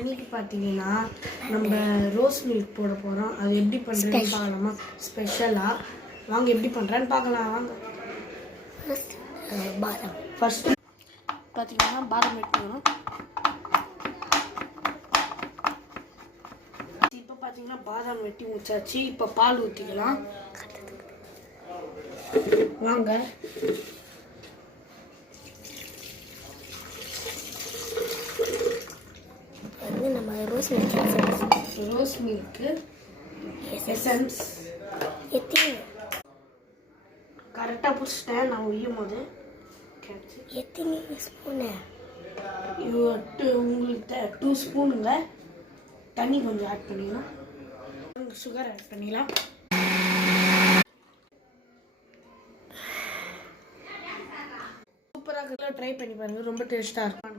இன்னைக்கு பார்த்தீங்கன்னா நம்ம ரோஸ் மில்க் போட போகிறோம். அது எப்படி பண்ணுறதுன்னு பார்க்கலாமா? ஸ்பெஷலாக வாங்க எப்படி பண்ணுறேன்னு பார்க்கலாம். வாங்க. பாதாம் ஃபஸ்ட்டு பார்த்தீங்கன்னா பாதாம் எடுத்துக்கணும். இப்போ பார்த்தீங்கன்னா பாதாம் வெட்டி முடிச்சாச்சு. இப்போ பால் ஊற்றிக்கலாம். வாங்க. நம்ம ரோஸ் மில்க்கு எசன்ஸ் கரெக்டாக பிடிச்சிட்டேன். நான் உய்யும் போது எத்தனை ஸ்பூனு? உங்களுக்கு 2 ஸ்பூனுங்க. தண்ணி கொஞ்சம் ஆட் பண்ணிக்கலாம். சுகர் ஆட் பண்ணிக்கலாம். சூப்பராக ட்ரை பண்ணி பாருங்கள். ரொம்ப டேஸ்ட்டாக இருக்கும்.